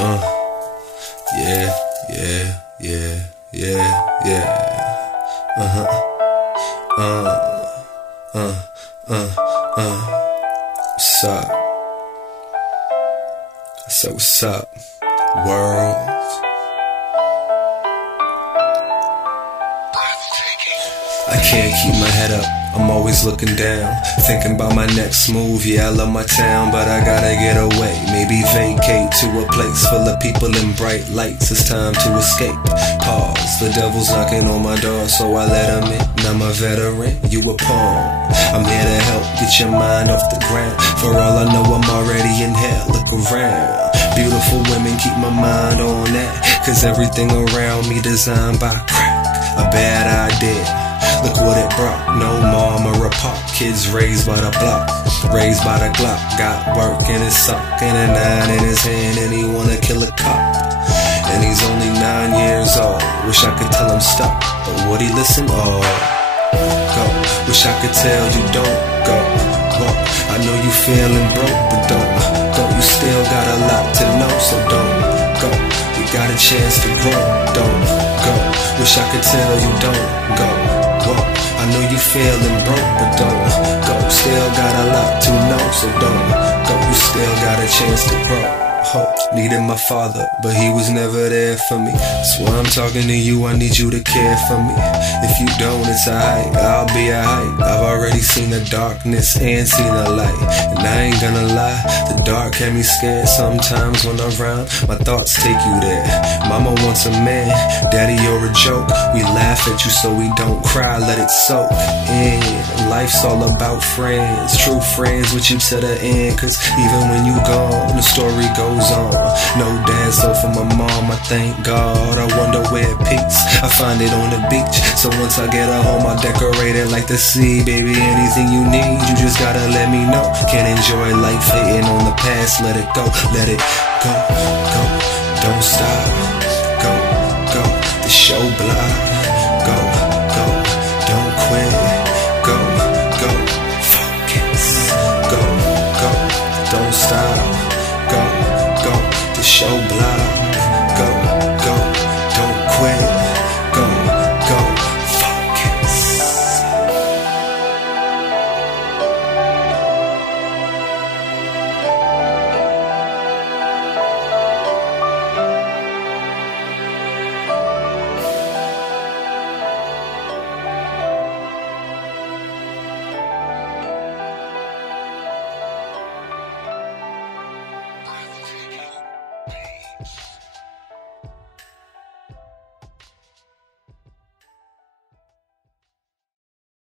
Uh, yeah, yeah, yeah, yeah, yeah. What's up? I said, what's up, world? I can't keep my head up, I'm always looking down, thinking about my next move. Yeah, I love my town, but I gotta get away. Maybe vacate to a place full of people and bright lights. It's time to escape. Pause, the devil's knocking on my door, so I let him in. I'm a veteran, you a pawn. I'm here to help get your mind off the ground. For all I know, I'm already in hell. Look around, beautiful women, keep my mind on that, cause everything around me designed by crack. A bad idea, look what it brought. No mom or a pop, kids raised by the block, raised by the Glock. Got work in his sock and a 9 in his hand, and he wanna kill a cop. And he's only 9 years old. Wish I could tell him stop, but would he listen? Oh, go. Wish I could tell you don't go. Walk. I know you feeling broke, but don't go. You still got a lot to know, so don't go. You got a chance to grow, don't go. Wish I could tell you don't go. Walk. I know you feeling broke, but don't go. Still got a lot to know, so don't go. You still got a chance to grow. Hope needed my father, but he was never there for me. That's why I'm talking to you, I need you to care for me. If you don't, it's alright, I'll be alright. I've already seen the darkness and seen the light, and I ain't gonna lie, the dark had me scared. Sometimes when I rhyme, my thoughts take you there. Mama wants a man, daddy you're a joke. We laugh at you so we don't cry, let it soak in. Life's all about friends, true friends with you to the end. Cause even when you gone, the story goes on. No dad, so for my mom, I thank God. I wonder where it peaks, I find it on the beach. So once I get her home, I'll decorate it like the sea. Baby, anything you need, you just gotta let me know. Can't enjoy life hating on the past, let it go, let it go, go. Don't stop, go, go. The show blind, go, go. Don't quit, go, go. Focus, go, go. Don't stop, go, go. The show blind.